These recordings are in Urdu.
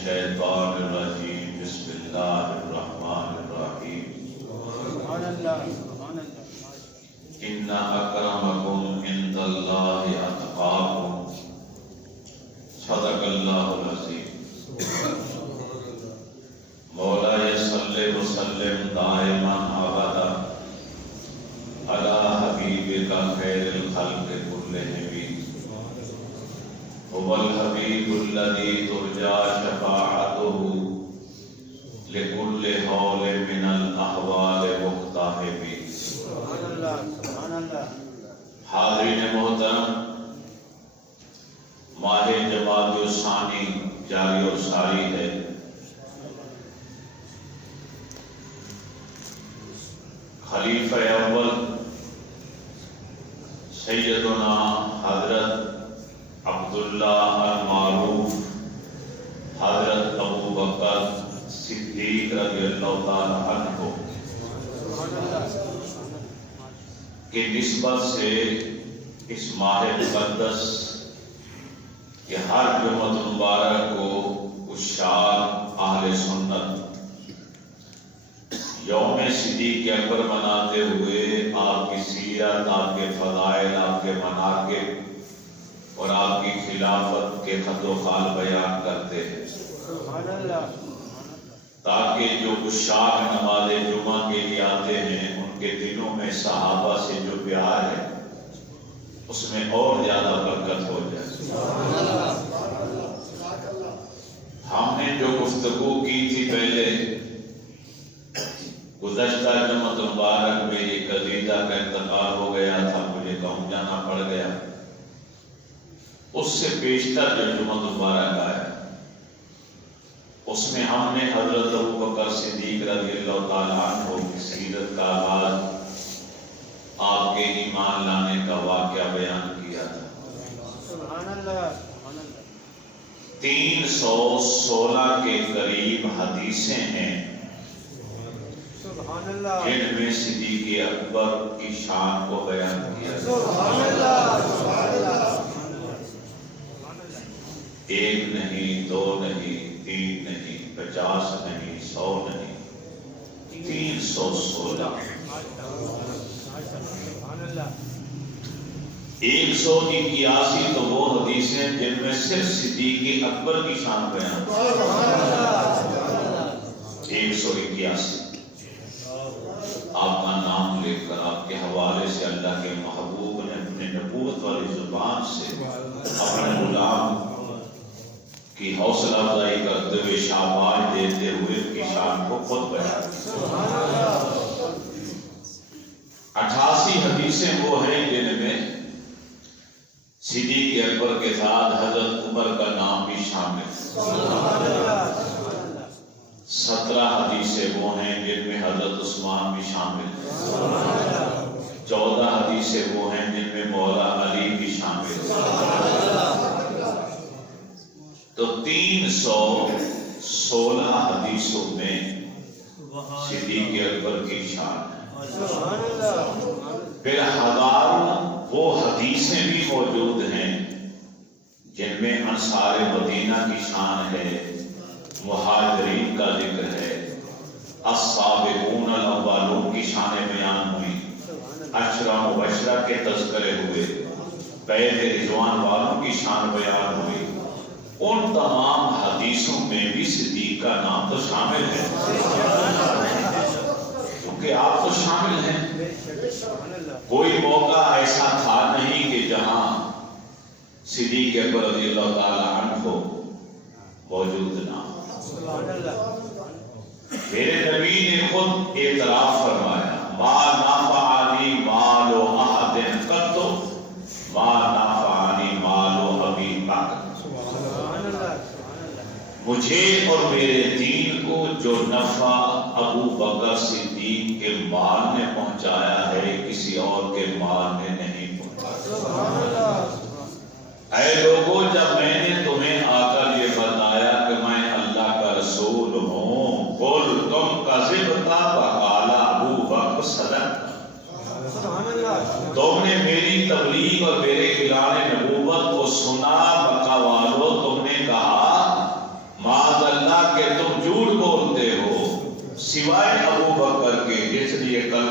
الشیطان الرجیم بسم اللہ الرحمن الرحیم سبحان اللہ سبحان اللہ ان اکرمکم عند اللہ اتقاکم صدق اللہ العظیم مولا صلی وسلم دائما ابدا علی حبیبک خیر الخلق کلہم هو الحبیب الذی ترجى شفاعته لكل حول من الاحوال مقتحم. سبحان اللہ سبحان اللہ. حاضرین محترم، ماہ جمادی الثانی جاری اور ساری ہے. خلیفہ اول سیدنا حضرت عبداللہ المعروف حضرت ابو بکر صدیق رضی اللہ تعالی عنہ کی نسبت سے اس ماہ مقدس کہ ہر جمعۃ مبارک کو عشاق اہل سنت یوم صدیق اکبر مناتے ہوئے آپ کی سیرت، آپ کے فضائل، آپ کے مناقب اور آپ کی خلافت کے خط و خال بیان کرتے ہیں، تاکہ جو عشاق نماز جمعہ کے لیے آتے ہیں ان کے دلوں میں صحابہ سے جو پیار ہے اس میں اور زیادہ برکت ہو جائے. ہم نے جو گفتگو کی تھی پہلے، گزشتہ جمعۃ مبارک میں ایک عزیزہ کا انتقال ہو گیا تھا، مجھے قوم جانا پڑ گیا. اس سے بیشتر جو جمعۃ مبارک آیا اس میں ہم نے حضرت ابو بکر صدیق رضی اللہ تعالیٰ عنہ کی سیرت کا آغاز، آپ کے ایمان لانے کا واقعہ بیان کیا تھا. سبحان اللہ سبحان اللہ. 316 کے قریب حدیثیں ہیں سبحان اللہ. جن میں صدیق اکبر کی شان کو بیان کیا تھا. سبحان اللہ سبحان اللہ. ایک نہیں، دو نہیں، تین نہیں، 50 نہیں، 100 نہیں، 316. 181 تو وہ حدیثیں جن میں صرف صدیق اکبر کی شان بیان. 181 آپ کا نام لے کر آپ کے حوالے سے اللہ کے محبوب نے اپنے نبوت والی زبان سے اپنے غلام کی حوصلہ افزائی کرتے ہوئے شاباش دیتے ہوئے کی شان کو خود بیان. 88 حدیثیں وہ ہیں جن میں صدیق اکبر کے ساتھ حضرت عمر کا نام بھی شامل. 17 حدیثیں وہ ہیں جن میں حضرت عثمان بھی شامل. 14 حدیثیں وہ ہیں جن میں مولا علی بھی شامل. تو 316 حدیثوں میں صدیق اکبر کی شان ہے. پھر ہزاروں وہ حدیثیں بھی موجود ہیں جن میں انصار مدینہ کی شان ہے، مہاجرین کا ذکر ہے، السابقون الاولون کی شانیں بیان ہوئی، عشرہ مبشرہ کے تذکرے ہوئے، بیعت رضوان والوں کی شان بیان ہوئی. ان تمام حدیثوں میں بھی صدیق کا نام تو شامل ہے، کیونکہ آپ تو شامل ہیں. کوئی موقع ایسا تھا نہیں کہ جہاں صدیق اکبر رضی اللہ تعالی عنہ موجود نہ ہو. میرے نبی نے خود اعتراف فرمایا، ما نفعنی مال احد قط ما نفعنی مال ابی بکر. مجھے اور میرے دین کو جو نفع ابو بکر صدیق کے مال نے پہنچایا ہے کسی اور کے مال نے نہیں پہنچایا. اے لوگوں، جب میں نے تمہیں آ کر یہ بتایا کہ میں اللہ کا رسول ہوں، قل تم کذبتا فقال ابو بکر صدق. تم نے میری تبلیغ اور میرے اعلان نبوت کو سنا، مکہ والوں، تم نے کہا ماذا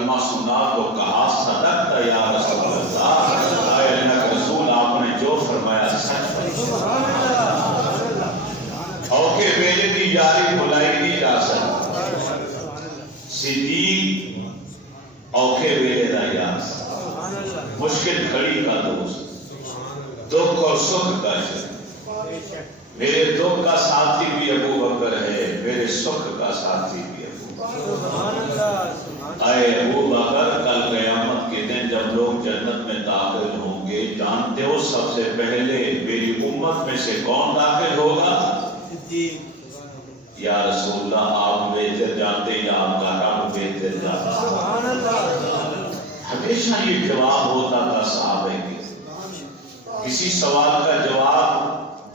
کلمہ سنا تو کہا صدقت یا رسول اللہ، اے اللہ کے رسول آپ نے جو فرمایا سچ فرمایا۔ اوکے بیلے دی جاری بھلائی دی جا سکتی، صدیق اوکے بیلے دا یار، مشکل گھڑی کا دوست، دکھ اور سکھ کا شریک۔ میرے دکھ کا ساتھی بھی ابو بکر ہے، میرے سکھ کا ساتھی بھی ابو بکر۔ اے ابو بکر، کل قیامت کے دن جب لوگ جنت میں داخل ہوں گے، جانتے ہو سب سے پہلے میری امت میں سے کون داخل ہوگا؟ یا رسول اللہ آپ بہتر جانتے یا آپ کا رب بہتر جانتا؟ ہمیشہ یہ جواب ہوتا تھا صحابہ کے، کسی سوال کا جواب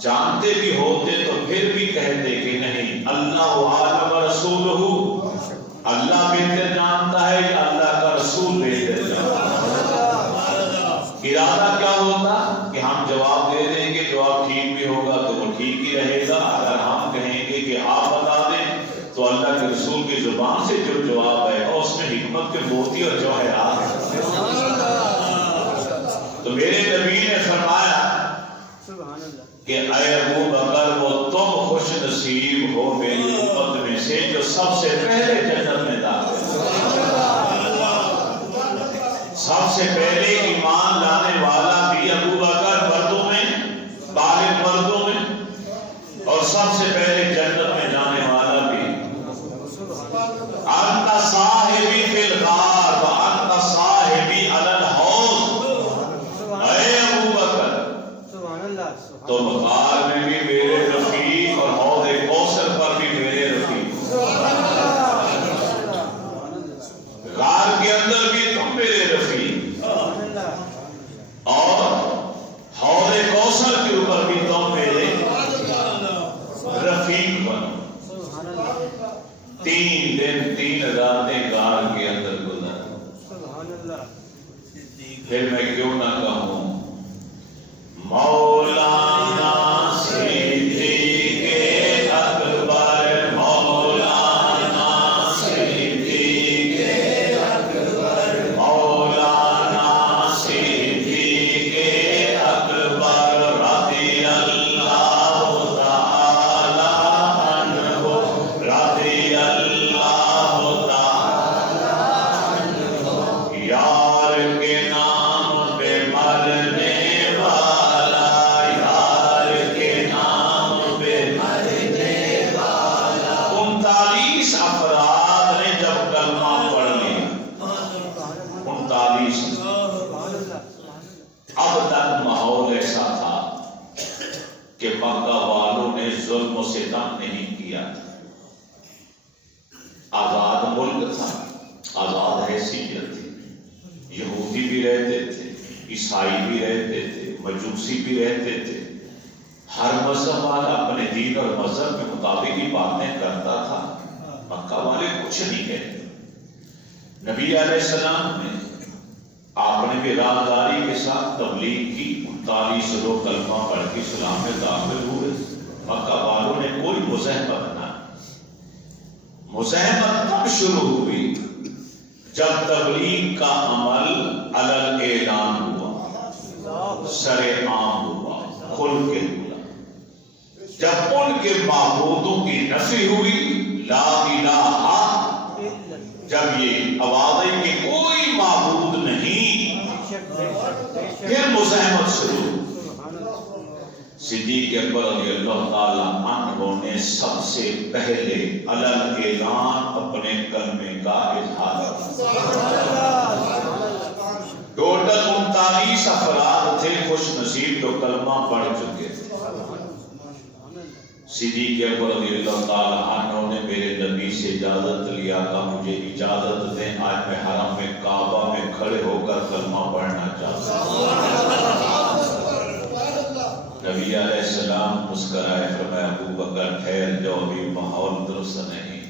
جانتے بھی ہوتے تو پھر بھی کہتے کہ نہیں، اللہ عالم رسولہ، اللہ بہتر جانتا ہے یا اللہ کا رسول بہتر جانتا ہے۔ ارادہ کیا ہوتا کہ ہم جواب دے دیں گے، جواب ٹھیک بھی ہوگا تو وہ ٹھیک ہی رہے گا، اگر ہم کہیں گے کہ آپ بتا دیں تو اللہ کے رسول کی زبان سے جو جواب ہے اور اس میں حکمت کے موتی اور جوہرات ہیں۔ تو میرے نبی نے فرمایا کہ اے ابو بکر، وہ تم خوش نصیب ہو میری امت میں سے جو سب سے پہلے جنت میں داخل، سب سے پہلے ایمان لانے والا بھی ابو بکر مردوں میں، بالغ مردوں میں، اور سب سے پہلے جنت میں جانے والا بھی۔ انت صاحبی فی الغار وانت صاحبی علی الحوض، اے ابو بکر تم غار میں بھی میرے رفیق اور حوض کوثر پر بھی میرے رفیق، غار کے اندر بھی تم میرے رفیق، اور حوض کوثر کے اوپر بھی تم میرے رفیق بنو۔ 3 دن 3 راتیں غار کے اندر گزر، پھر میں کیوں نہ کہوں مولانا صدیق اکبر، مولانا صدیق اکبر، مولانا صدیق اکبر رضی اللہ تعالی عنہ، رضی اللہ تعالی عنہ، یار کے نام پہ مرنے والا، یار کے نام پہ مرنے والا۔ 39 افراد نے جب کلمہ پڑھ لیا، 39، اب تک ماحول ایسا تھا کہ مکہ والوں نے ظلم و ستم نہیں کیا، آزاد ملک تھا، آزاد حیثیت تھی، یہودی بھی رہتے تھے، عیسائی بھی رہتے تھے، مجوسی بھی رہتے تھے، ہر مذہب والا اپنے دین اور مذہب کے مطابق ہی باتیں کرتا تھا، مکہ والے کچھ نہیں کہتے۔ نبی علیہ السلام نے آپ نے بھی رازداری کے ساتھ تبلیغ کی، 39 لوگ کلمہ پڑھ کے اسلام میں داخل ہوئے، مکہ والوں نے کوئی مزاحمت نہ، مزاحمت تب شروع ہوئی جب تبلیغ کا عمل علی اعلان ہوا، سر عام ہوا، کھل کے ہوا، جب ان کے معبودوں کی نفی ہوئی، لا الہ، جب یہ آواز آئی کہ کوئی معبود نہیں، پھر مزاحمت شروع۔ صدیق اکبر رضی اللہ تعالی عنہ نے سب سے پہلے علی اعلان اپنے کلمے کا اظہار کیا۔ ٹوٹل 39 افراد تھے خوش نصیب جو کلمہ پڑھ چکے تھے۔ صدیق اکبر رضی اللہ تعالی عنہ نے میرے نبی سے اجازت لیا کہ مجھے اجازت دیں، آج میں حرم میں کعبہ میں کھڑے ہو کر کلمہ پڑھنا چاہتا ہوں۔ نبی علیہ السلام مسکرائے، فرمایا ابو بکر ٹھہر جاؤ، ابھی ماحول درست نہیں۔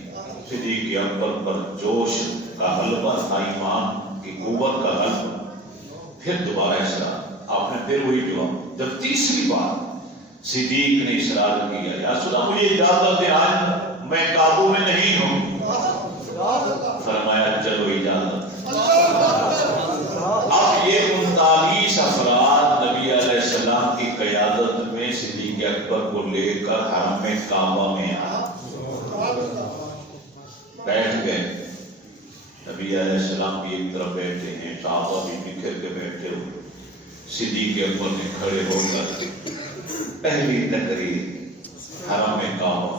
صدیق اکبر پر جوش کا غلبہ تھا، ایمان کی قوت کا غلبہ۔ پھر دوبارہ اصرار، آپ نے پھر وہی جواب۔ جب تیسری بار صدیق نے اصرار کیا، یا رسول اللہ مجھے اجازت دے، آج میں قابو میں نہیں ہوں۔ فرمایا چلو اجازت۔ حرم میں کعبہ میں آیا، بیٹھ گئے۔ نبی علیہ السلام بھی ایک طرف بیٹھے ہیں، صحابہ بھی بکھر کے بیٹھے ہوئے، صدیق اکبر نے کھڑے ہو کر پہلی تقریر حرم میں کعبہ،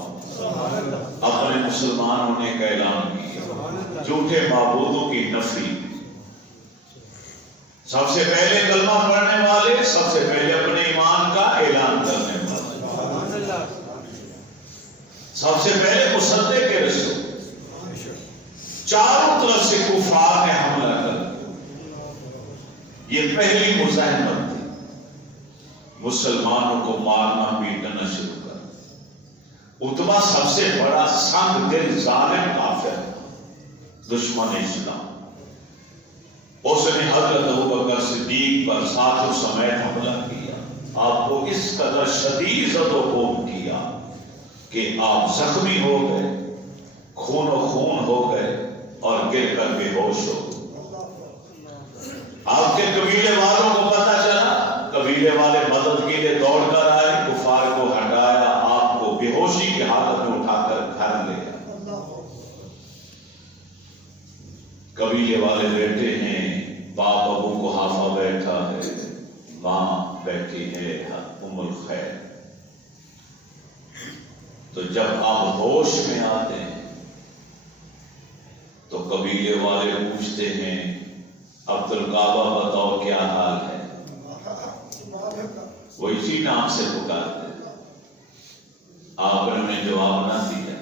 اپنے مسلمان ہونے کا اعلان کیا، جھوٹے معبودوں کی نفی، سب سے پہلے کلمہ پڑھنے والے، سب سے پہلے اپنے ایمان کا اعلان کرنے والے، سب سے پہلے مصدق کے رسول، چاروں طرف سے کفار نے حملہ کر دیا۔ یہ پہلی مزاحمت تھی، مسلمانوں کو مارنا پیٹنا شروع کر۔ اتبا سب سے بڑا سنگ دل ظالم کافر، دشمن اسلام، اس نے حضرت ابوبکر صدیق پر ساتھ سمیت حملہ کیا، آپ کو اس قدر شدید زد و خون کیا کہ آپ زخمی ہو گئے، خون و خون ہو گئے اور گر کر بے ہوش ہو گئے۔ آپ کے قبیلے والوں کو پتہ چلا، قبیلے والے مدد کے لیے دوڑ کر آئے، کفار کو ہٹایا، آپ کو بے ہوشی کی حالت میں اٹھا کر گھر لے آئے۔ قبیلے والے بیٹھے ہیں، باپ ابو قحافہ بیٹھا ہے، ماں بیٹھی ہے ام الخیر۔ تو جب آپ ہوش میں آتے ہیں تو قبیلے والے پوچھتے ہیں، عبد الکعبہ بتاؤ کیا حال ہے؟ وہ اسی نام سے پکارتے۔ آپ نے انہیں جواب نہ دیا،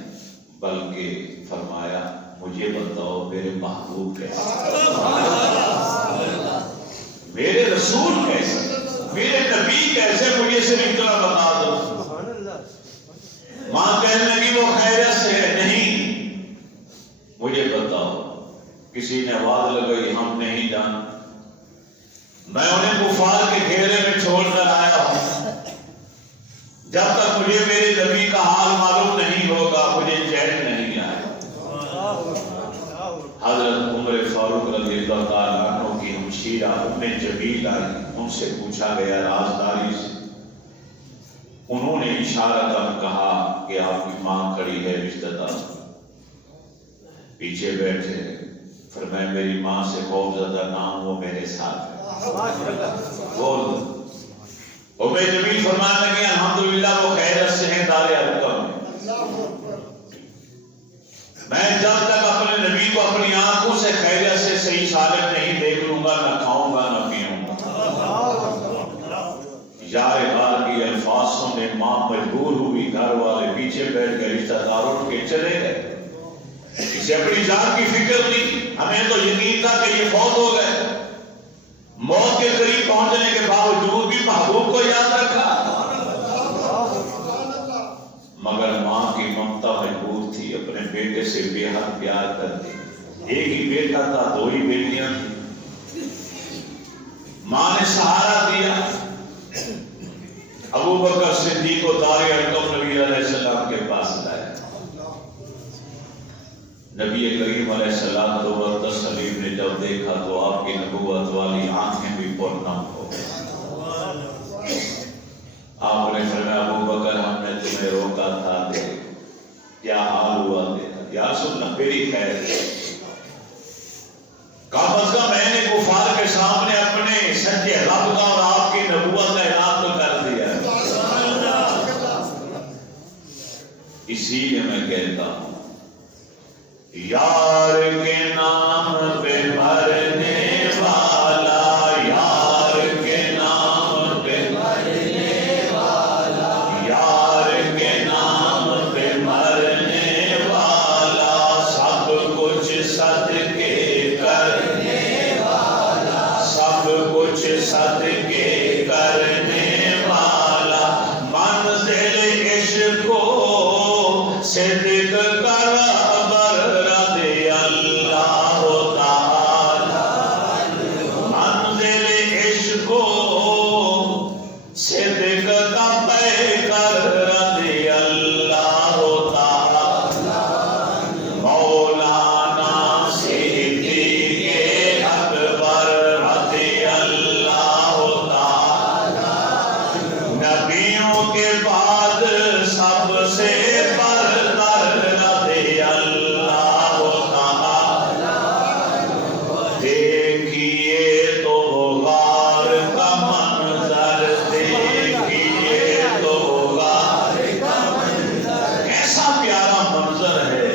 بلکہ فرمایا، مجھے بتاؤ میرے محبوب کیسے، میرے رسول کیسے، میرے نبی کیسے، مجھے صرف اتنا بتا دو۔ ماں کہنے لگی وہ خیریت سے ہے؟ نہیں، مجھے بتاؤ۔ کسی نے آواز لگائی، ہم نہیں جانتے، میں انہیں کفار کے گھیرے میں چھوڑ کر آیا ہوں، جب تک مجھے میرے نبی کا حال معلوم نہیں ہوگا مجھے چین نہیں آئے۔ حضرت عمر فاروق رضی اللہ تعالیٰ عنہ کی ہمشیرہ ام جمیل آئی، ان سے پوچھا گیا رازداری سے، انہوں نے اشارہ کر کہا کہ آپ کی ماں کھڑی ہے، رشتہ دار پیچھے بیٹھے، فرمایا میری ماں سے خوف زدہ نام، وہ میرے ساتھ ہے، بول۔ ام جمیل فرمانے لگے الحمدللہ وہ خیرت سے ہیں دار ارقم میں، میں جب تک اپنے نبی کو اپنی آنکھوں سے خیریت سے صحیح سالم نہیں دیکھ لوں گا، نہ کھاؤں گا نہ پیوں گا۔ یار غار کی الفاظ سنے ماں مجبور ہوئی، گھر والے پیچھے بیٹھ گئے، رشتہ دار اٹھ کے چلے گئے، اسے اپنی جان کی فکر نہیں، ہمیں تو یقین تھا کہ یہ فوت ہو گئے۔ موت کے قریب پہنچنے کے باوجود بھی محبوب کو یاد رکھا، مگر ماں کی ممتا مجبور تھی، اپنے بیٹے سے بے حد پیار کرتی، ایک ہی بیٹا تھا، دو ہی بیٹیاں تھیں، ماں نے سہارا دیا۔ ابوبکر صدیق کو دار ارقم نبی علیہ السلام کے پاس لایا، نبی کریم علیہ السلام تسلیم نے جب دیکھا تو آپ کی نبوت والی آنکھیں بھی پرنم ہو گئی۔ آپ نے فرمایا ابوبکر ہم نے تمہیں روکا تھا، دیکھ کیا حال ہوا، دیکھا یا رسول اللہ میری خیر، کم از کم میں نے کفار کے سامنے اپنے سچے رب کا اور آپ کی نبوت کا اعلان تو کر دیا۔ اسی لیے میں کہتا ہوں یار کے نام پہ مرنے والا، یار کے نام پہ مرنے والا، یار کے نام پہ مرنے والا، سب کچھ صدقے کرنے والا، سب کچھ صدقے کرنے والا، منزل عشق کو صدق کر کے بعد سب سب سے برتر رضی اللہ تعالی دیکھیے تو غار کا منظر دیکھیے تو غار کا منظر کیسا پیارا منظر ہے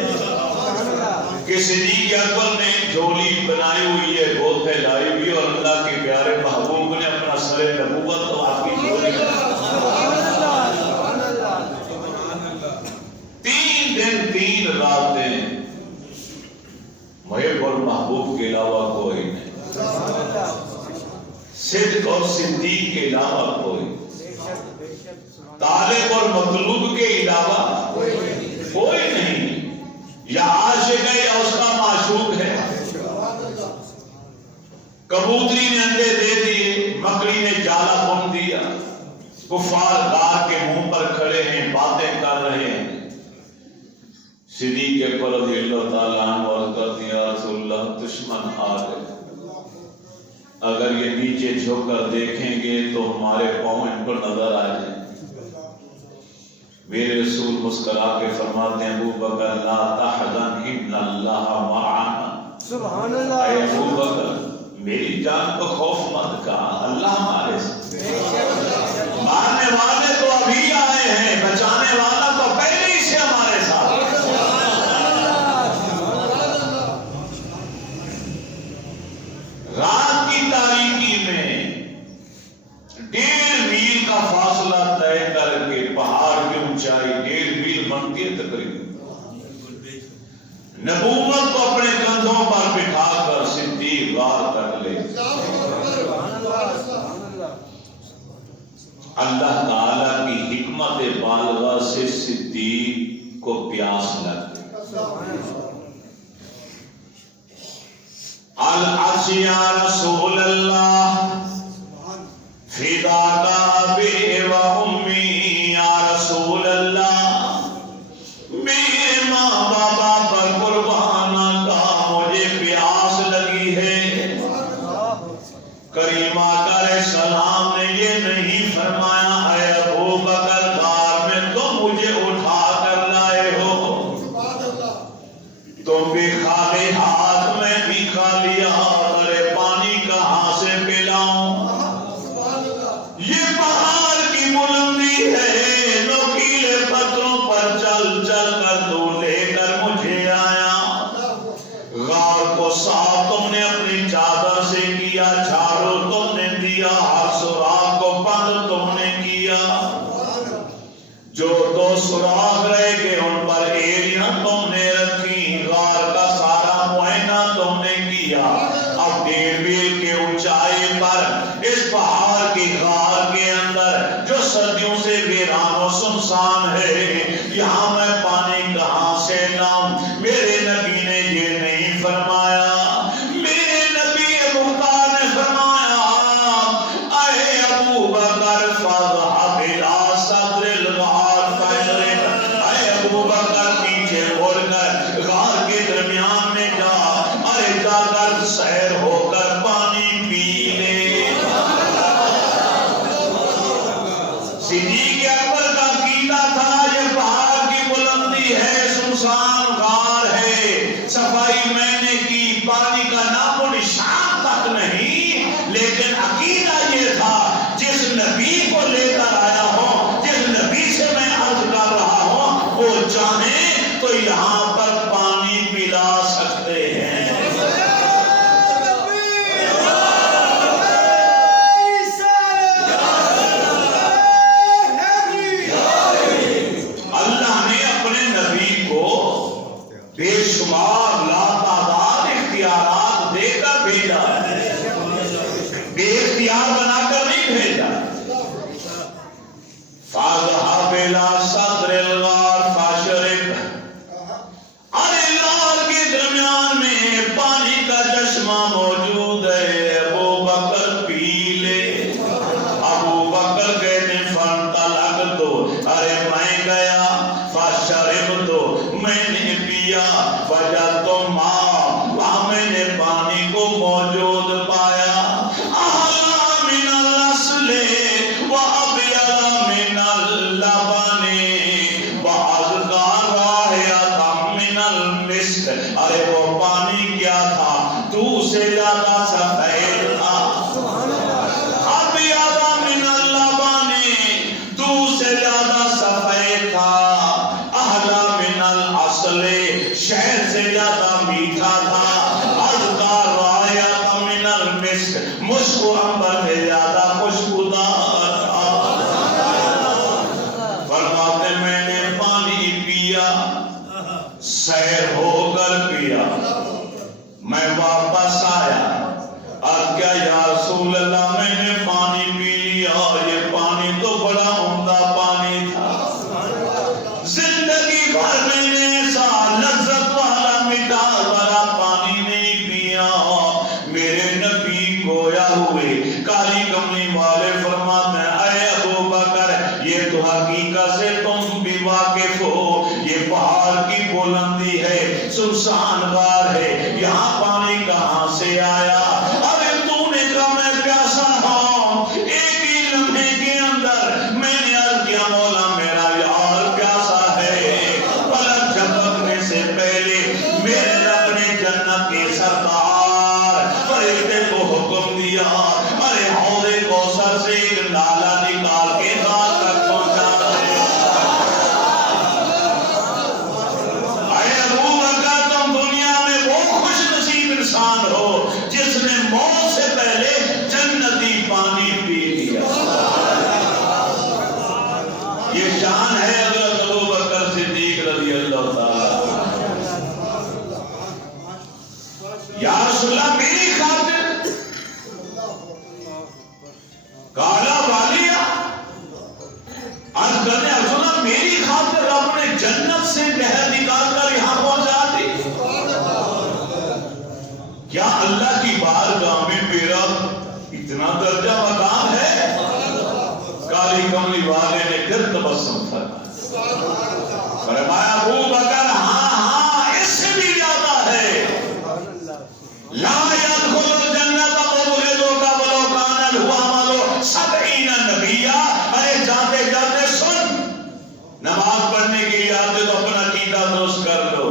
کہ صدیق اکبر نے جھولی بنائی ہوئی ہے بہت پھیلائی ہوئی اور اللہ کے پیارے محبوب نے اپنا سر نبوت تو آپ کی جھولی تین راتیں محب اور محبوب کے علاوہ کوئی نہیں صدق اور صدیق کے علاوہ کوئی طالب اور مطلوب کے علاوہ کوئی نہیں یا عاشق ہے یا اس کا معشوق ہے کبوتری نے انڈے دے دیے مکڑی نے جالا بن دیا کفار غار کے منہ پر کھڑے ہیں باتیں کر رہے ہیں صدیق اکبر رضی اللہ تعالیٰ عنہ اور کہتے ہیں یا رسول اللہ دشمن آ گئے اگر یہ نیچے جھک کر دیکھیں گے تو ہمارے پاؤں ان پر نظر آ جائیں میرے رسول مسکرا کے فرماتے ہیں ابو بکر لا تحزن ان اللہ معنا سبحان اللہ اے ابو بکر میری جان کو خوف مت کا اللہ ہمارے ساتھ مارنے والے تو ابھی آئے ہیں بچانے والا تو پہلے ہی سے ہمارے ساتھ رات کی تاریکی میں 1.5 میل کا فاصلہ طے کر کے پہاڑ کی اونچائی 1.5 میل بنتی ہے تقریباً نبوت کو اپنے کندھوں پر بٹھا کر صدیق غار کر لے اللہ تعالی کی حکمت بالغہ سے صدیق کو پیاس لگ گئی العرش یا رسول اللہ فداک ابی و امی یا رسول اللہ میرے ماں بابا پر قربان کا مجھے پیاس لگی ہے کریم آقا علیہ السلام نے یہ نہیں فرمایا اے ابو بکر غار میں تم مجھے اٹھا کر لائے ہو تم بھی خالی ہاتھ میں بھی خالی ہاتھ ارے پانی کہاں سے پلاؤں یہ پہاڑ کی بلندی ہے نوکیلے پتھروں پر چل چل کر تو لے کر مجھے آیا غار کو صاف تم نے اپنی چادر سے کیا جھاڑو تم نے دیا ہر سوراخ کو بند تم نے کیا جو 2 سوراخ رہ گئے ان پر ایڑیاں تم نے رکھی غار کا سارا معائنہ تم نے کیا اب 1.5 میل کے اونچائی پر اس پہاڑ کی غار کے اندر جو صدیوں سے ویران و سنسان ہے یہاں میں پانی کہاں سے لاؤں میرے نبی نے یہ نہیں فرمایا میرے نبی مختار نے فرمایا اے ابو بکر فاذهب الى صدر الغار فاشرب اے ابو بکر پیچھے مڑ کر غار کے درمیان میں جا ارے جا کر سیر ہو کر پانی پی لے صدیق اکبر کا عقیدہ تھا یہ پہاڑ کی بلندی ہے سنسان غار ہے صفائی میں نے کی پانی کا نام و نشان تک نہیں لیکن عقیدہ یہ تھا جس نبی کو لے کر آیا ہوں جس نبی سے میں عرض کر رہا ہوں وہ چاہے تو یہاں پر پانی پلا سکتے ہیں بے شمار لاتعداد اختیارات دے کر بھیجا ہے بے اختیار بنا کر نہیں بھیجا فاذهب الى صدر الغار فاشرب ارے غار کے درمیان میں پانی کا چشمہ موجود ہے ابو بکر پی لے ابو بکر کہتے فانطلق تو ارے میں گیا فاشرب تو میں نے پیا وجہ تو وہاں میں نے پانی کو موجود پایا احلا من الاسل و ابیض من اللبن ارے وہ پانی کیا تھا؟ تو سے زیادہ سفید تھا. ابیض من اللبن، تو سے زیادہ سفید تھا. احلی من العسل، شہد سے زیادہ میٹھا تھا. ازکا رائحۃ من المسک، مشک و عنبر سے زیادہ خوشبودار تھا. فرماتے میں نے پانی پیا، سیر ہو کر پیا، میں واپس آیا اور کیا یا رسول اللہ میں نے پانی پی لیا، یہ پانی تو بڑا عمدہ پانی تھا. زندگی بھر میں نے ایسا لذت والا میٹھا والا پانی نہیں پیا. میرے نبی گویا ہوئے کالی کملی والے فرماتے ہیں اے ابو بکر، یہ تو حقیقت سے تم بھی واقف ہو، یہ پہاڑ کی بلندی ہے، سنسان غار ہے، یہاں پانی کہاں سے آیا؟ ابھی تو نے کہا میں پیاسا ہوں. ایک ہی لمحے کے اندر میں نے عرض کیا مولا میرا یار پیاسا ہے. پلک جھپکنے سے پہلے میرے رب نے جنت کے سردار فرشتے کو حکم دیا، ارے حوض کوثر سے ایک نالا نکال کے غار تک پہنچا دے. انسان ہو جس نے موت سے پہلے جنتی پانی پی لیا. یہ شان ہے حضرت ابو بکر صدیق رضی اللہ تعالی. یا رسول اللہ میری خاطر کالا والیا آج کرنے رسول اللہ میری خاطر رب نے جنت سے نہر نکال کر یہاں پہنچا دی. کیا اللہ کی بارگاہ میں میرا اتنا درجہ مقام ہے؟ کالی کملی والے نے پھر تبسم فرمایا ابو بکر ہاں اس سے بھی زیادہ ہے. لا يدخل الجنت مبغض ولو كان له عمل 70 نبیا. ارے جاتے جاتے سن، نماز پڑھنے کی عادت تو اپنا عقیدہ درست کر لو.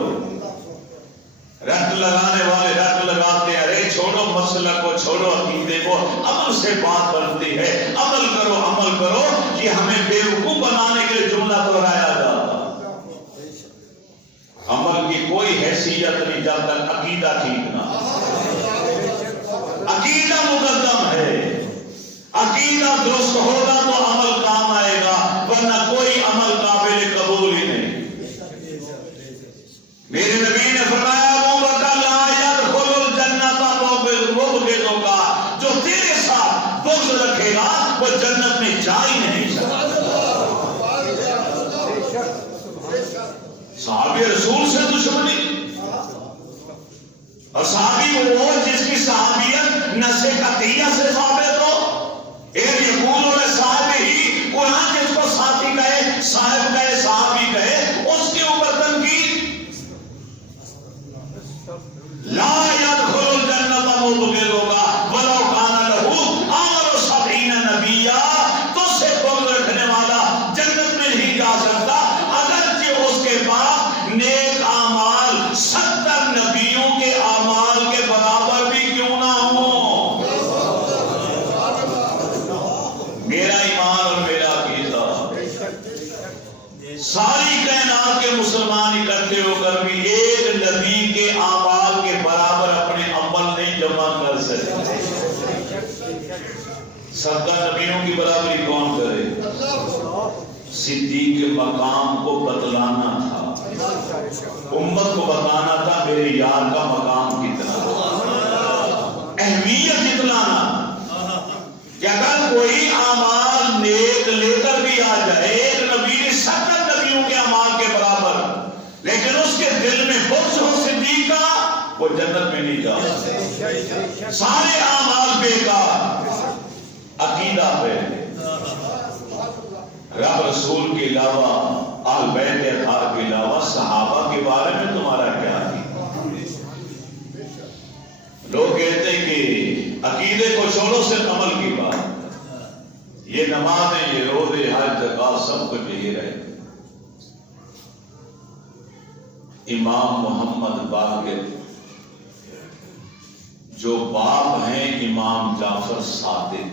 رٹ لگانے والے رٹ لگاتے ہیں، ارے چھوڑو مسئلہ کو، چھوڑو عقیدے کو، عمل سے بات بنتی ہے. عمل کرو عمل کرو، یہ ہمیں بیوقوف بنانے کے لیے جملہ دہرایا جاتا. عمل کی کوئی حیثیت نہیں جب تک عقیدہ ٹھیک نہ. عقیدہ مقدم ہے، عقیدہ درست ہوگا تو عمل کام آئے گا، ورنہ کوئی عمل قابل قبول ہی نہیں. میرے نبی نے فرمایا جو تیرے ساتھ بغض رکھے گا وہ جنت میں جا ہی نہیں سکتا. صحابی رسول سے دشمنی، اور صحابی وہ جس کی صحابیت نص قطعیہ سے ثابت ہو. ایک یقول صحابی ہی قرآن جس کو ساتھی کہے، صاحب کہے، صحابی کہے، اس کے اوپر تنقید. لا يدخل الجنت مبغض ولو كان له عمل 70 نبیا. تو سے بغض رکھنے والا جنت میں نہیں جا سکتا اگرچہ اس کے بعد نیک اعمال 70 نبیوں کے اعمال کے برابر بھی کیوں نہ ہو. میرا ایمان اور میرا عقیدہ، ساری کائنات کے مسلمان اکٹھے ہو کر بھی ایک نبی کے اعمال کے برابر اپنے عمل نہیں جمع کر سکتے. 70 نبیوں کی برابری کون کرے؟ صدیق کے مقام کو بتلانا تھا، امت کو بتانا تھا میرے یار کا مقام کتنا، اہمیت جتلانا. کہ اگر کوئی اعمال نیک لے کر بھی آ جائے، ایک نبی نے 70 نبیوں کے اعمال کے برابر، لیکن اس کے دل میں بغض ہو صدیق کا، وہ جنت میں نہیں جا سکتا. سارے اعمال بیکار، عقیدہ پہ رب رسول کے علاوہ، آل بیت اطہار کے علاوہ صحابہ کے بارے میں تمہارا کیا ہے؟ لوگ کہتے ہیں کہ عقیدے کو چھوڑو، صرف عمل کی بات. یہ نمازیں، یہ روزے، حج، زکات، سب کچھ یہی رہے. امام محمد باقر جو باپ ہیں امام جعفر صادق،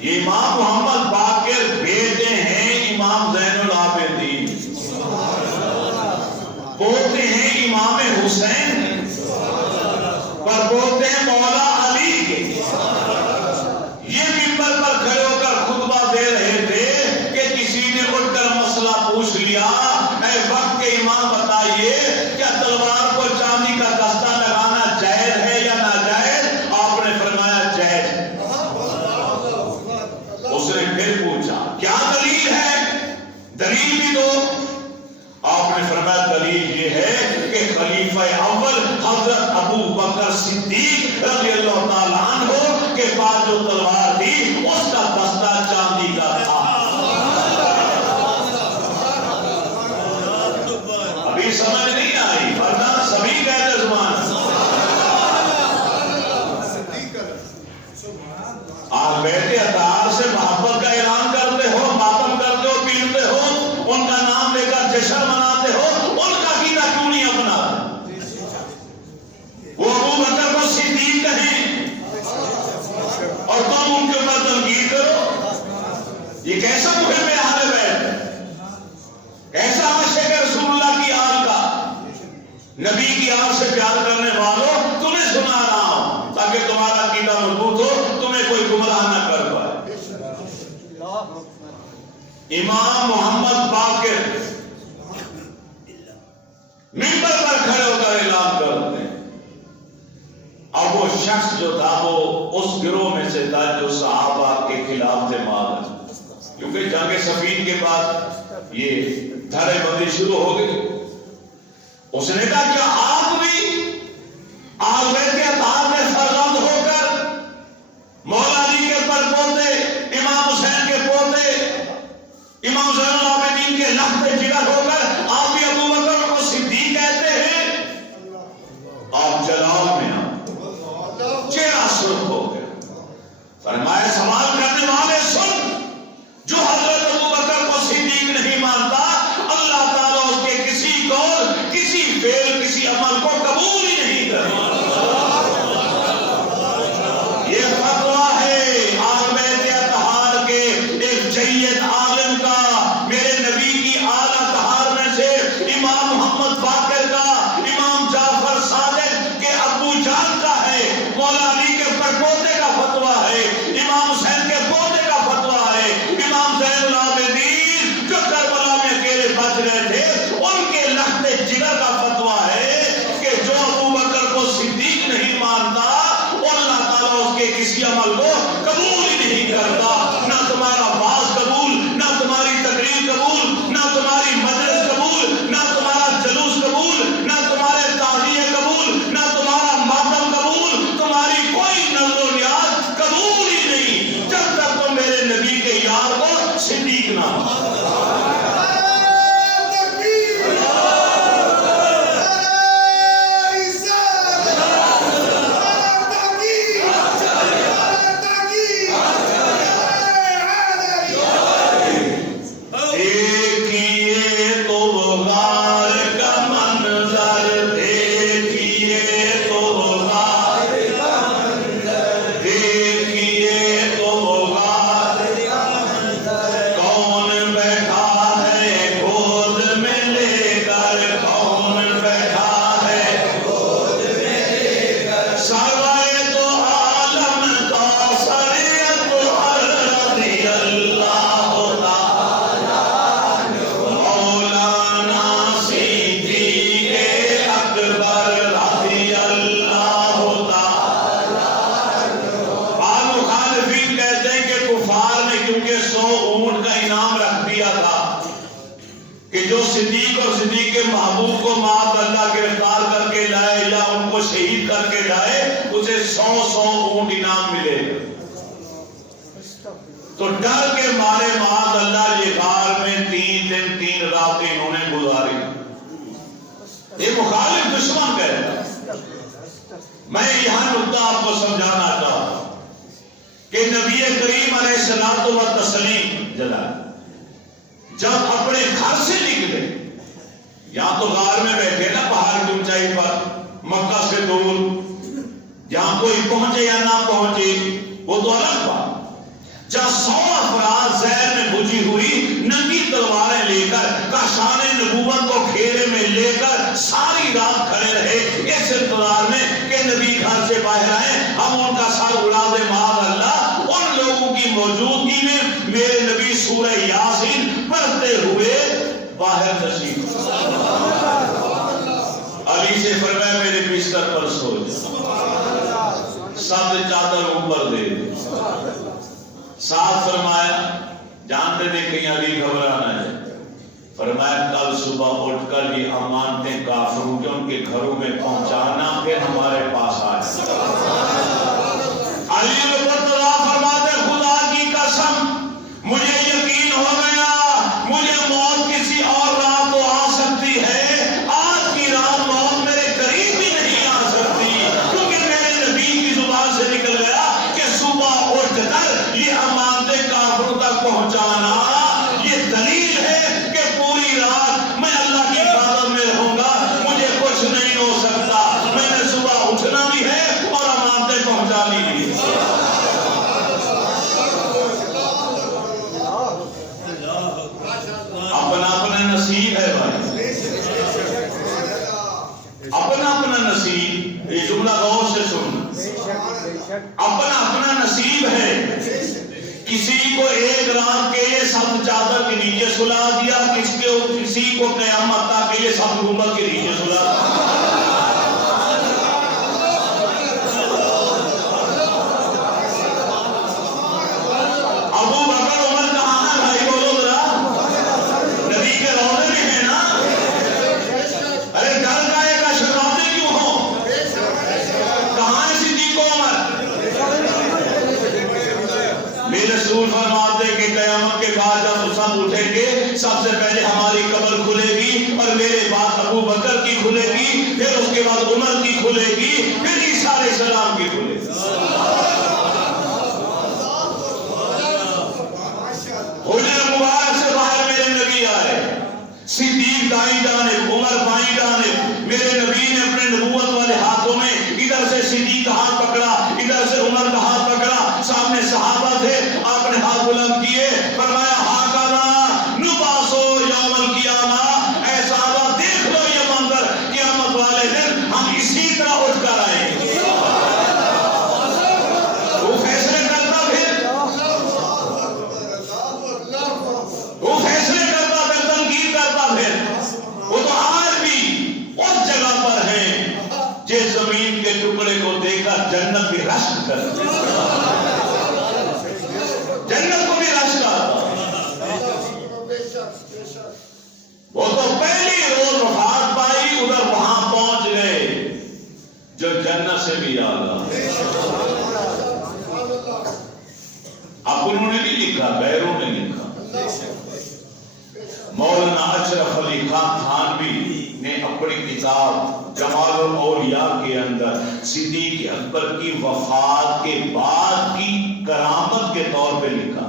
یہ امام محمد باقر بیٹے ہیں امام زین العابدین، پوتے ہیں امام حسین پر پوتے ہیں مولا علی کے۔ یہ منبر پر کھڑے ہو کر خطبہ دے رہے تھے کہ کسی نے اٹھ کر مسئلہ پوچھ لیا، اے وقت کے امام بتائیے کیا تلوار کو چاندی کا دستہ لگانا جائز ہے یا ناجائز؟ آپ نے فرمایا جائز۔ اس نے پھر پوچھا کیا دلیل ہے؟ دلیل بھی دو۔ آپ نے فرمایا دلیل یہ ہے کہ خلیفہ اول حضرت ابو بکر صدیق رضی اللہ تعالیٰ عنہ کے پاس جو تلوار تھی اس کا دستہ چاندی کا تھا۔ ابھی سمجھ نہیں آئی ورنہ سبھی کہتے زبان۔ آپ بیٹے اطہار سے محبت کا اعلان کرتے ہو، ماتم کرتے ہو، پیٹتے ہو، ان کا نام لے کر جشن مناتے ہو، ان کا عقیدہ کیوں نہیں اپناتے؟ وہ ابو بکر کو صدیق کہیں اور تم ان کے اوپر تنقید کرو، یہ کیسا محب اہل بیت، کیسا عاشق رسول اللہ کی آل کا، نبی کی آل سے پیار کرنے والوں تمہیں سنا رہا ہوں تاکہ تمہارا عقیدہ مضبوط ہو، تمہیں کوئی گمراہ نہ کر پائے۔ امام محمد باقر منبر پر کھڑے ہو کر اعلان کرتے ہیں۔ اب وہ شخص جو تھا وہ اس گروہ میں سے تھا جو صحابہ کے خلاف تھے مادر، کیونکہ جنگ صفین کے بعد یہ دھڑے بندی شروع ہو گئی۔ اس نے کہا کیا آپ بھی آل بیت کے اطہار میں فرزند ہو کر مولا علی کے پر پوتے، امام حسین کے پوتے، امام زین العابدین کے لخت جگر ہو کر آپ بھی ابو بکر کو صدیق کہتے ہیں؟ آپ جلال میں چہرہ سرخ ہو گیا۔ فرمایا سوال کرنے والے سن، جو حضرت ابو بکر کو صدیق نہیں مانتا اللہ تعالیٰ اس کے کسی قول، کسی فعل، کسی عمل کو قبول ہی نہیں کرتا۔ یہ فتویٰ ہے آل بیت اطہار کے ایک جید عالم کا، میرے نبی کی آل اطہار میں سے امام محمد باقر کا، امام جعفر صادق کے ابو جان کا ہے، مولا علی کے پڑپوتے کا فتویٰ ہے، امام حسین کے پوتے کا فتویٰ ہے، امام زین العابدین جو کربلا میں اکیلے بچ گئے تھے ان کے لخت جگر کا فتویٰ ہے کہ جو ابو بکر کو صدیق نہیں مانتا اللہ تعالیٰ اس کے کسی عمل کو قبول ہی نہیں کرتا۔ نہ تمہارا باز قبول، نہ تمہاری تقریر قبول، نہ تمہاری مجلس قبول، نہ تمہارا جلوس قبول، نہ تمہارے تعزیے قبول، نہ تمہارا ماتم قبول، تمہاری کوئی نظر و نیاز قبول ہی نہیں جب تک تم میرے نبی کے یار کو صدیق نہ مانو۔ صدیق اور صدیق کے محبوب کو معاذ اللہ گرفتار کر کے لائے یا ان کو شہید کر کے لائے اسے 100 اونٹ انعام ملے گا۔ تو ڈر کے مارے معاذ اللہ یہ غار میں 3 دن 3 راتیں انہوں نے گزاری۔ یہ مخالف دشمن کہتا ہے۔ میں یہاں نقطہ آپ کو سمجھانا چاہتا ہوں کہ نبی کریم علیہ الصلوۃ والتسلیم جلال جب اپنے گھر سے نکلے، یا تو غار میں بیٹھے نا پہاڑ کی اونچائی پر مکہ سے دور، جہاں کوئی پہنچے یا نہ پہنچے وہ تو الگ بات، جب 100 افراد زہر میں بجھی ہوئی ننگی تلواریں لے کر کاشان نبوت کو گھیرے میں لے کر ساری رات کھڑے رہے اس انتظار میں کہ نبی گھر سے باہر آئے، ہم ان کا سر اڑا دے معاذ اللہ، ان لوگوں کی موجودگی میں میرے نبی سورہ یاسین پڑھتے ہوئے باہر تشریف علی سے فرمایا میرے بستر پر سو جا، سب چادر اوپر دے، ساتھ فرمایا جانتے تھے کہیں علی گھبرانا ہے، فرمایا کل صبح اٹھ کر یہ امانتیں کافروں کے ان کے گھروں میں پہنچانا، پھر ہمارے پاس آئے۔ علی رضی فرماتے خدا کی قسم مجھے یقین ہو گیا مجھے موت کسی اور رات تو آ سکتی ہے، آج کی رات موت میرے قریب بھی نہیں آ سکتی، کیونکہ میرے نبی کی زبان سے نکل گیا کہ صبح اٹھ کر یہ امانتیں کافروں تک پہنچانا، یہ دلیل ہے کہ پوری رات میں اللہ کی عبادت میں رہوں گا، مجھے کچھ نہیں ہو سکتا، میں نے صبح اٹھنا بھی ہے اور امانتیں پہنچانی بھی ہے۔ اپنا اپنا نصیب ہے بھائی، اپنا اپنا نصیب، یہ جملہ غور سے سننا، اپنا اپنا نصیب ہے، کسی کو ایک رات کے لیے سب چادر کے نیچے سلا دیا، کسی کو قیامت تک کے لیے سب گنبد کے نیچے سلا دیا۔ ابو بکر عمر کہاں ہے بھائی، بولو ذرا، نبی کے روضے میں ہے نا، ارے ڈر گئے کا شرماتے کیوں ہو، کہاں ہے صدیق عمر؟ میرے رسول فرماتے کہ قیامت کے بعد جب سب اٹھیں گے سب سے پہلے ہماری قبر کھلے گی اور میرے بعد ابو بکر کی کھلے گی، پھر اس کے بعد عمر کی کھلے گی، پھر عیسیٰ علیہ السلام کی کھلے گی۔ حجر مبارک سے باہر میرے نبی آئے، صدیق دائیں جانب، عمر بائیں جانب، میرے نبی نے اپنے نبوت والے ہاتھوں میں ادھر سے صدیق کا ہاتھ پکڑا، ادھر سے عمر کا ہاتھ پکڑا، سامنے صحابہ تھے، آپ نے ہاتھ بلند کیے، فرمایا ہاکذا نبعث یوم القیامہ، اے صحابہ دیکھ لو یہ منظر، قیامت والے دن ہم اسی طرح اٹھ کر آئیں گے۔ وہ فیصلے کرتا پھر، وہ فیصلے کرتا پھر، تنقید کرتا پھر، وہ تو آج بھی اس جگہ پر ہیں جس زمین کے ٹکڑے کو دیکھ کر جنت بھی رشک کرتی، جنت کو بھی رشک آتا۔ وہ تو پہلی روز وفات پائی، ادھر وہاں پہنچ گئے جو جنت سے بھی آگا۔ اب انہوں نے نہیں لکھا، غیروں نے لکھا۔ مولانا اشرف علی خان تھانوی نے اپنی کتاب جمال الاولیاء کے اندر صدیق اکبر کی وفات کے بعد کی کرامت کے طور پہ لکھا،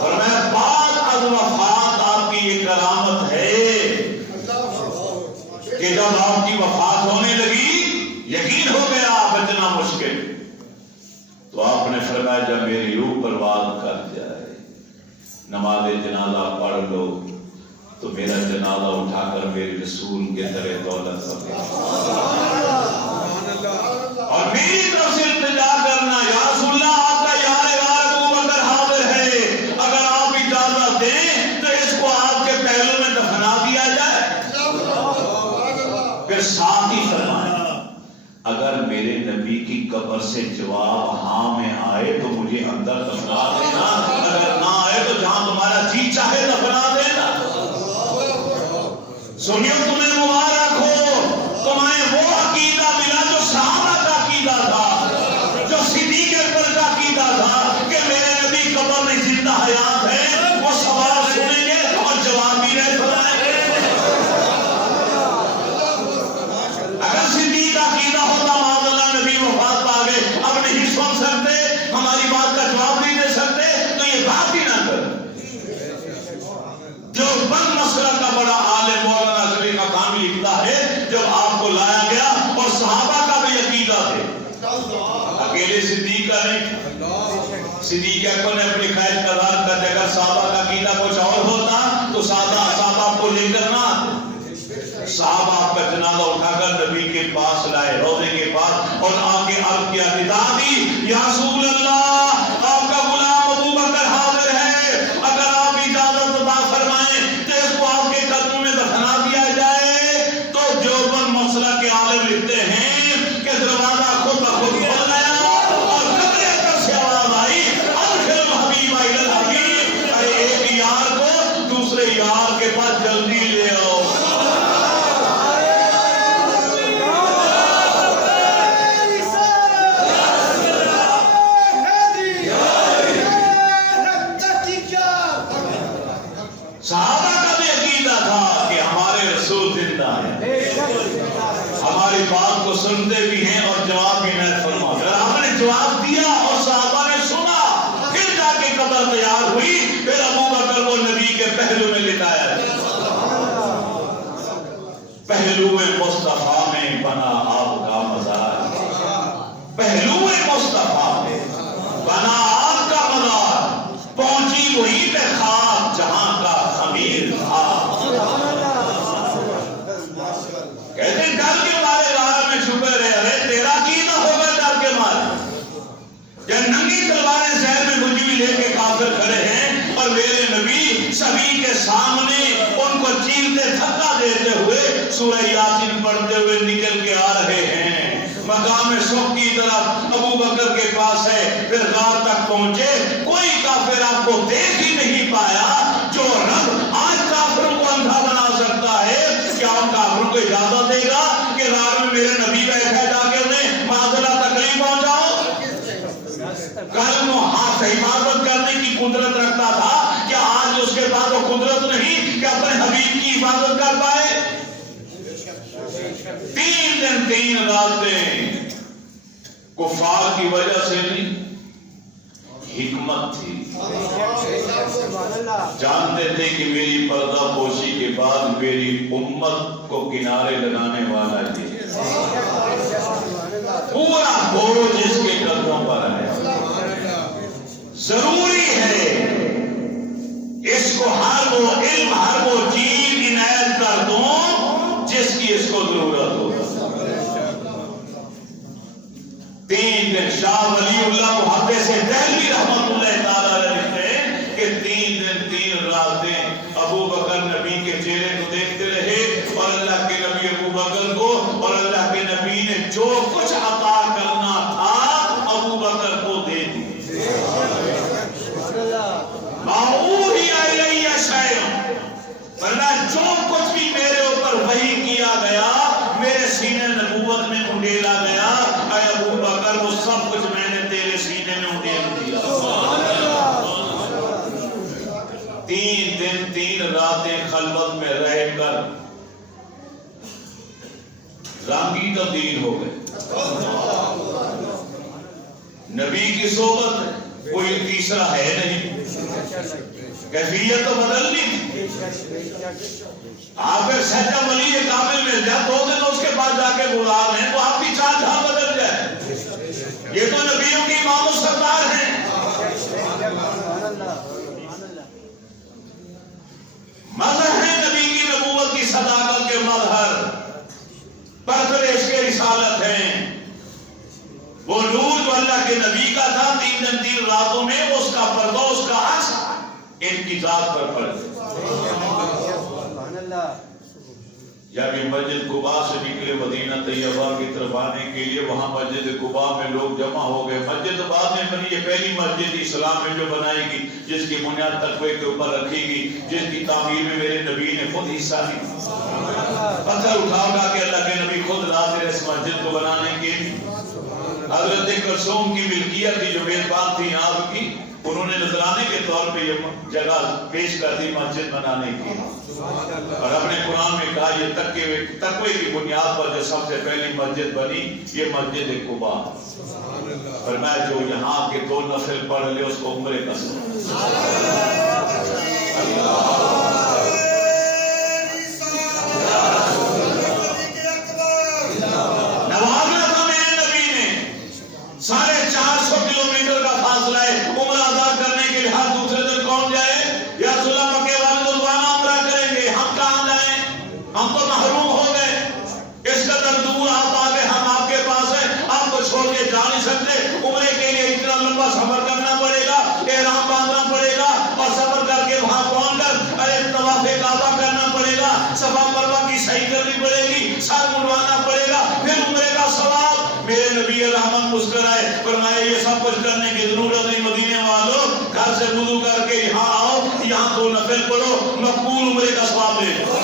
فرمایا بعد از وفات آپ کی یہ کرامت ہے کہ جب آپ کی وفات ہونے لگی یقین ہو گیا بچنا مشکل، تو آپ نے فرمایا جب میری روح پرواز کر جائے نماز جنازہ پڑھ لو تو میرا جنازہ اٹھا کر میرے رسول کے در دولت پر، اور میری طرف سے التجا کرنا یا رسول اللہ آپ کا یار ابو بکر حاضر ہے، اگر آپ اجازت دیں تو اس کو آپ کے پہلو میں دفنا دیا جائے۔ پھر ساتھ ہی فرمایا اگر میرے نبی کی قبر سے جواب ہاں میں آئے تو مجھے اندر دفنا دینا، اگر نہ آئے تو جہاں تمہارا جی چاہے دفنا دینا۔ سنیو تمہیں مبارک ہو، تمہیں وہ عقیدہ ملا جو صحابہ کا عقیدہ تھا، جو صدیق اکبر کا عقیدہ تھا کہ میرے نبی قبر میں زندہ حیات ہے، وہ سوال سنیں گے اور جواب بھی نہیں سنائیں گے۔ اگر صدیق کا عقیدہ ہوتا معاذ اللہ نبی وفات پا گئے اب نہیں سن سکتے، ہماری بات کا جواب نہیں دے سکتے، تو یہ بات ہی نہ کر۔ نبی کے پاس لائے، روضے کے پاس، اور آ کے عرض کیا، ندا دی، یا رسول اللہ آپ کا غلام ابو بکر حاضر ہے، اگر آپ اجازت عطا فرمائیں تو اس کو آپ کے قدموں میں دفنا دیا جائے۔ تو دیوبند مسئلہ کے عالم لکھتے ہیں کہ دروازہ خود بخود کھل گیا اور قبر اندر سے آواز آئی، ادخل الحبیب الی الحبیب، ارے ایک یار کو دوسرے یار کے پاس جلدی لے آؤ۔ صحابہ کا بھی عقیدہ تھا کہ ہمارے رسول زندہ ہیں، ہماری بات کو سنتے بھی ہیں اور جواب بھی میں فرما دیا۔ ہم نے جواب دیا اور صحابہ نے سنا، پھر جا کے قبر تیار ہوئی، پھر ابو بکر کو نبی کے پہلو میں لٹایا گیا۔ پہلو مصطفیٰ میں بنا آپ کا مزار، پہلو مصطفیٰ میں بنا آپ کا مزار، پہنچی وہیں پہ خواب جہاں کا خمیر تھا۔ کہتے ہیں ڈر کے مارے غار میں چھپے رہے، ارے تیرا کی نہ ہوگا ڈر کے مارے، جب ننگی تلواریں زہر میں مجھ بھی لے کے کافر کھڑے ہیں اور میرے نبی سبھی کے سامنے ان کو چیرتے دھکا دیتے ہوئے سورہ یاسین پڑھتے ہوئے نکل کے آ رہے ہیں۔ مقام صف کی طرف ابو بکر کے پاس ہے، پھر غار تک پہنچے، کوئی کافر آپ کو دیکھ ہی نہیں پایا۔ جو رب آج کافروں کو اندھا بنا سکتا ہے، کیا ان کافروں کو اجازت دے گا کہ غار میں میرے نبی بیٹھے جا کے انہیں معذرہ تکلیف پہنچاؤ؟ قلم و ہاتھ سے حفاظت کرنے کی قدرت رکھتا تھا، کیا آج اس کے بعد وہ قدرت نہیں کہ اپنے حبیب کی حفاظت کر پائے؟ 3 دن 3 راتیں کفار کی وجہ سے نہیں، حکمت تھی، جانتے تھے کہ میری پردہ پوشی کے بعد میری امت کو کنارے لگانے والا یہ پورا بوجھ اس کے قدموں پر ہے۔ ضروری ہے اس کو ہر وہ علم، ہر وہ چیز عنایت کر دوں جس کی اس کو ضرورت ہو۔ 3 دن شاہ ولی اللہ محدث دہلوی رحمت اللہ تعالیٰ لکھتے ہیں کہ 3 دن 3 راتیں ابو بکر نبی کے چہرے کو دیکھتے رہے اور اللہ کے نبی ابو بکر کو، اور اللہ کے نبی نے جو کچھ عطا کرنا تھا ابو بکر کو دے دی۔ معوحی الیہ شیء، فرمایا جو کچھ بھی میرے اوپر وحی کیا گیا، میرے سینے نبوت میں انڈیلا گیا، اے ابو بکر وہ سب کچھ میں نے تیرے سینے میں انڈیل دیا۔ 3 دن 3 راتیں خلوت میں رہ کر رنگ کی تبدیل ہو گئے۔ نبی کی صحبت ہے، کوئی تیسرا ہے نہیں، کیفیت تو بدلنی تھی۔ آپ پھر سچا ولی کامل مل جائے 2 دن اس کے بعد جا کے بلا لیں تو آپ کی چال جہاں بدل جائے۔ یہ تو نبیوں کی امام و سردار ہیں۔ مظہر ہے نبی کی نبوت کی صداقت کے مظہر، پرورش کے رسالت ہیں۔ وہ نور جو اللہ کے نبی کا تھا 3 دن 3 راتوں میں اس کا پردہ، اس کا عکس ان کی ذات پر پڑ۔ جب یہ مسجد قباء سے نکلے مدینہ طیبہ کی طرف آنے کے لیے، وہاں مسجد قباء میں لوگ جمع ہو گئے۔ مسجد بعد میں بنی، یہ پہلی مسجد اسلام میں جو بنائی گئی، جس کی بنیاد تقوی کے اوپر رکھی گئی، جس کی تعمیر میں میرے نبی نے خود حصہ لیا۔ پتھر اٹھا اٹھا کے اللہ کے نبی خود حاضر اس مسجد کو بنانے کے لیے۔ حضرت کلثوم کی ملکیت تھی، جو میزبان تھی آپ کی، انہوں نے نذرانے کے طور پہ یہ جگہ پیش کر دی مسجد بنانے کی، اور اپنے قرآن میں کہا یہ تقوی کی بنیاد پر جو سب سے پہلی مسجد بنی یہ مسجد قباء۔ فرمایا جو یہاں کے 2 نفل پڑھ لے اس کو عمرے کا نوازنا تھا میرے نبی نے۔ 450 کلومیٹر کا فاصلہ ہے، عمرہ ادا کرنے کے لیے ہر دوسرے دن کون جائے؟ یا رسول اللہ مکے والے دوبارہ عمرہ کریں گے، ہم کہاں جائیں؟ ہم تو محروم ہو گئے، اس قدر دور کرنی پڑے گی، سر منڈوانا پڑے گا، پھر عمرے کا ثواب۔ میرے نبی رحمت مسکرائے، فرمایا یہ سب کچھ کرنے کی ضرورت نہیں، مدینے والوں گھر سے وضو کر کے یہاں آؤ، یہاں 2 نفل پڑھو، مقبول عمرے کا ثواب لے لو۔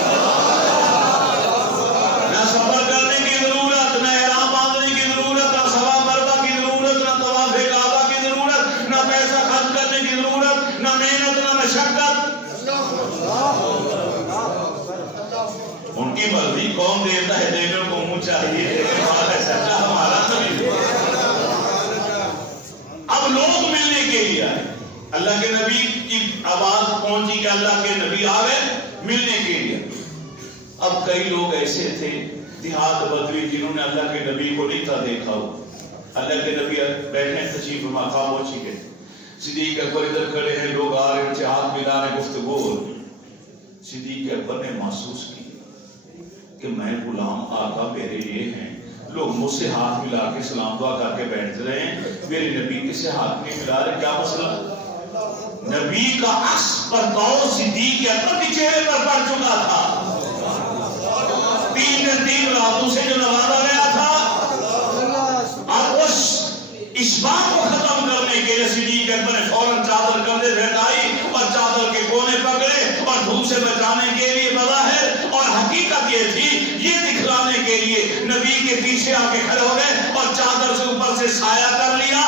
نہ سفر کرنے کی ضرورت، نہ احرام باندھنے کی ضرورت، نہ صفا مروہ کی ضرورت، نہ طواف کعبہ کی ضرورت، نہ پیسہ خرچ کرنے کی ضرورت، نہ محنت، نہ مشقت۔ ان کی مرضی، کون دیتا ہے، دینے کو منہ چاہیے، سچا ہمارا نبی۔ اب لوگ ملنے کے لیے آئے، اللہ کے نبی کی آواز پہنچی کہ اللہ کے نبی آئے ملنے کے لیے۔ اب کئی لوگ ایسے تھے دیہات بدوی جنہوں نے اللہ کے نبی کو نہیں تھا دیکھا ہو۔ اللہ کے نبی بیٹھے تشریف فرما، خاموشی کے صدیق اکبر ادھر کھڑے ہیں، لوگ آ رہے ہیں، ہاتھ ملا رہے، گفتگو ہو رہی۔ صدیق اکبر نے محسوس کیا کہ میں غلام، آقا میرے یہ ہیں، لوگ مجھ سے ہاتھ ملا کے سلام دعا کر کے بیٹھ رہے ہیں، میرے نبی کس سے ہاتھ نہیں ملا رہے، کیا مسئلہ؟ نبی کا عکس پرتاؤ صدیق اکبر کے چہرے پر پڑ چکا تھا۔ 3 راتوں سے جو نوازا گیا تھا، اب اس بات کو ختم کرنے کے لیے صدیق اکبر نے فوراً چادر کندھے پہ ہٹائی اور چادر کے کونے پکڑے اور دھوپ سے بچانے کے لیے بظاہر اور حقیقت یہ تھی، یہ دکھلانے کے لیے نبی کے پیچھے آ کے کھڑے ہو گئے اور چادر سے اوپر سے سایہ کر لیا